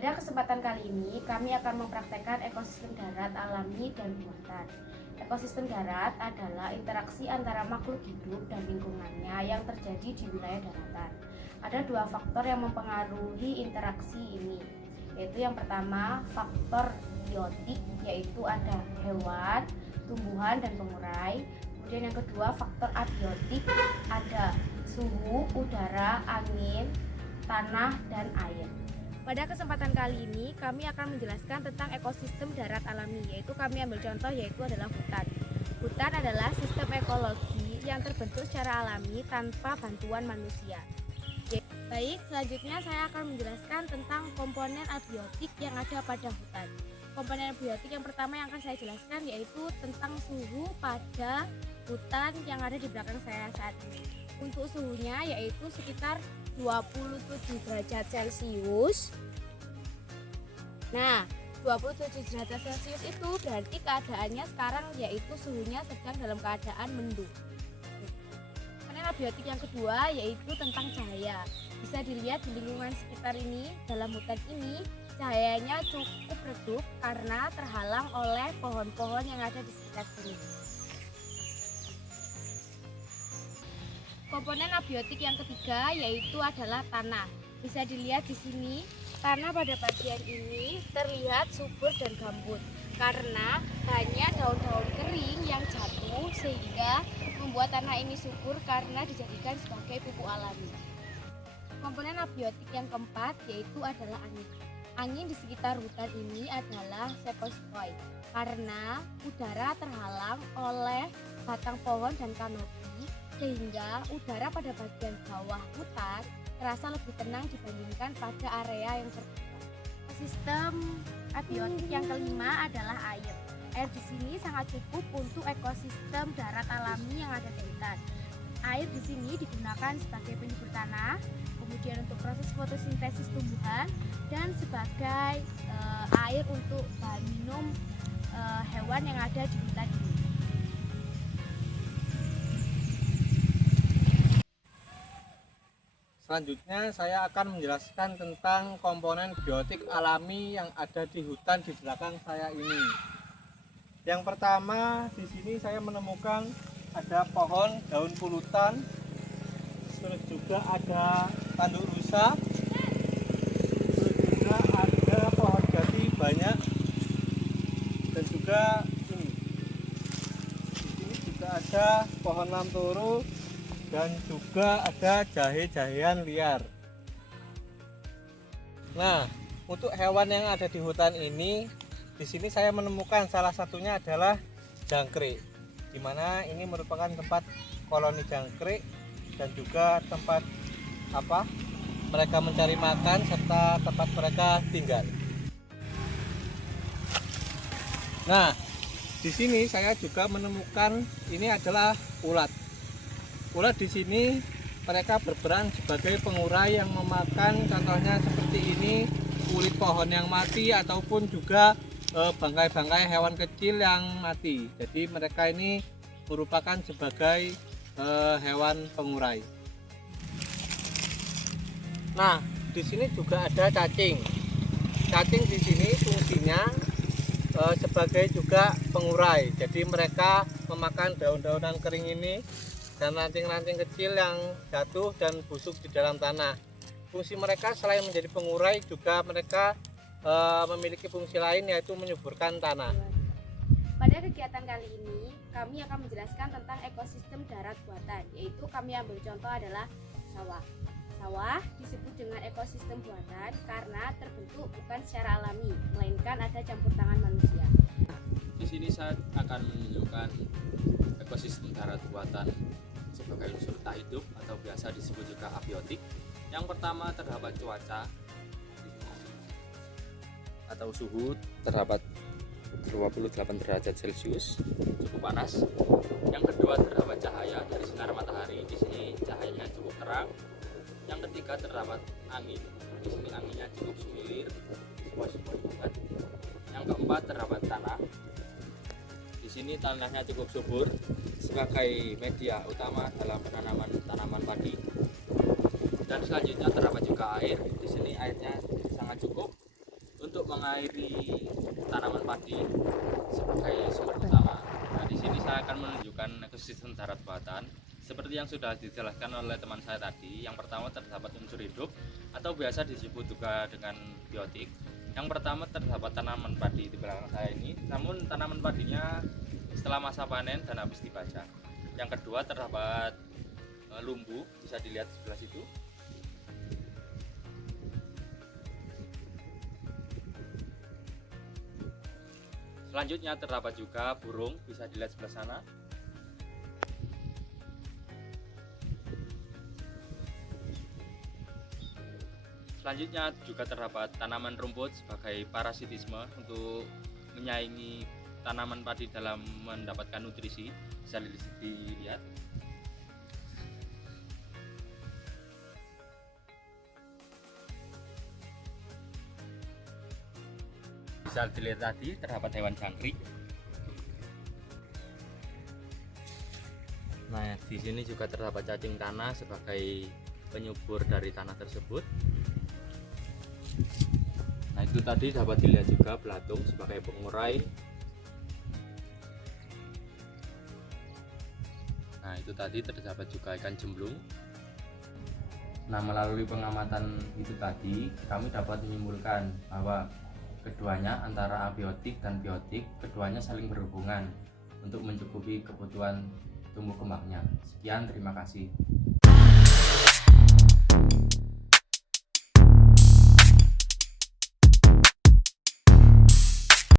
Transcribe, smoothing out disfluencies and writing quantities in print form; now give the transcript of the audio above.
Pada kesempatan kali ini, kami akan mempraktekkan ekosistem darat alami dan buatan. Ekosistem darat adalah interaksi antara makhluk hidup dan lingkungannya yang terjadi di wilayah daratan. Ada dua faktor yang mempengaruhi interaksi ini, yaitu yang pertama faktor biotik, yaitu ada hewan, tumbuhan, dan pengurai. Kemudian yang kedua faktor abiotik, ada suhu, udara, angin, tanah, dan air. Pada kesempatan kali ini kami akan menjelaskan tentang ekosistem darat alami, yaitu kami ambil contoh yaitu adalah hutan. Hutan adalah sistem ekologi yang terbentuk secara alami tanpa bantuan manusia. Baik, selanjutnya saya akan menjelaskan tentang komponen abiotik yang ada pada hutan. Komponen abiotik yang pertama yang akan saya jelaskan yaitu tentang suhu pada hutan yang ada di belakang saya saat ini. Untuk suhunya yaitu sekitar 27 derajat Celcius. Nah, 27 derajat Celcius itu berarti keadaannya sekarang yaitu suhunya sedang dalam keadaan mendung. Komponen abiotik yang kedua yaitu tentang cahaya. Bisa dilihat di lingkungan sekitar ini, dalam hutan ini cahayanya cukup redup karena terhalang oleh pohon-pohon yang ada di sekitar sini. Komponen abiotik yang ketiga yaitu adalah tanah. Bisa dilihat di sini, tanah pada bagian ini terlihat subur dan gambut karena banyak daun-daun kering yang jatuh sehingga membuat tanah ini subur karena dijadikan sebagai pupuk alami. Komponen abiotik yang keempat yaitu adalah angin. Angin di sekitar hutan ini adalah sepoi-sepoi karena udara terhalang oleh batang pohon dan kanopi sehingga udara pada bagian bawah hutan terasa lebih tenang dibandingkan pada area yang terbuka. Sistem abiotik yang kelima adalah air. Air di sini sangat cukup untuk ekosistem darat alami yang ada di hutan. Air di sini digunakan sebagai penyubur tanah, kemudian untuk proses fotosintesis tumbuhan, dan sebagai air untuk bahan minum hewan yang ada di hutan ini. Selanjutnya saya akan menjelaskan tentang komponen biotik alami yang ada di hutan di belakang saya ini. Yang pertama, di sini saya menemukan ada pohon daun pulutan, terus juga ada tanduk rusa, terus juga ada pohon jati banyak, dan juga ini. Di sini juga ada pohon lamtoro dan juga ada jahe-jahean liar. Nah, untuk hewan yang ada di hutan ini, di sini saya menemukan salah satunya adalah jangkrik, di mana ini merupakan tempat koloni jangkrik dan juga tempat mereka mencari makan serta tempat mereka tinggal. Nah, di sini saya juga menemukan ini adalah ulat. Ulat di sini mereka berperan sebagai pengurai yang memakan, contohnya seperti ini, kulit pohon yang mati ataupun juga bangkai-bangkai hewan kecil yang mati. Jadi mereka ini merupakan sebagai hewan pengurai. Nah, di sini juga ada cacing. Cacing di sini fungsinya sebagai juga pengurai. Jadi mereka memakan daun-daunan kering ini dan ranting-ranting kecil yang jatuh dan busuk di dalam tanah. Fungsi mereka selain menjadi pengurai juga mereka memiliki fungsi lain yaitu menyuburkan tanah. Pada kegiatan kali ini kami akan menjelaskan tentang ekosistem darat buatan, yaitu kami ambil contoh adalah sawah. Sawah disebut dengan ekosistem buatan karena terbentuk bukan secara alami, melainkan ada campur tangan manusia. Di sini saya akan menunjukkan ekosistem darat buatan sebagai unsur tak hidup atau biasa disebut juga abiotik. Yang pertama terdapat cuaca atau suhu terdapat 28 derajat Celcius, cukup panas. Yang kedua terdapat cahaya dari sinar matahari, di sini cahayanya cukup terang. Yang ketiga terdapat angin, di sini anginnya cukup semilir, sepoi-sepoi. Yang keempat terdapat tanah. Di sini tanahnya cukup subur sebagai media utama dalam penanaman tanaman padi. Dan selanjutnya terdapat juga air. Di sini airnya sangat cukup mengairi tanaman padi sebagai sumber utama. Nah, di sini saya akan menunjukkan ekosistem darat buatan seperti yang sudah dijelaskan oleh teman saya tadi. Yang pertama terdapat unsur hidup atau biasa disebut juga dengan biotik. Yang pertama terdapat tanaman padi di belakang saya ini, namun tanaman padinya setelah masa panen dan habis dibajak. Yang kedua terdapat lumbu, bisa dilihat di sebelah situ. Selanjutnya terdapat juga burung, bisa dilihat sebelah sana. Selanjutnya juga terdapat tanaman rumput sebagai parasitisme untuk menyaingi tanaman padi dalam mendapatkan nutrisi, bisa dilihat. Bisa dilihat tadi terdapat hewan jangkrik. Nah, di sini juga terdapat cacing tanah sebagai penyubur dari tanah tersebut. Nah, itu tadi dapat dilihat juga belatung sebagai pengurai. Nah, itu tadi terdapat juga ikan jemblung. Nah, melalui pengamatan itu tadi, kami dapat menyimpulkan bahwa keduanya antara abiotik dan biotik, keduanya saling berhubungan untuk mencukupi kebutuhan tumbuh kembangnya. Sekian, terima kasih.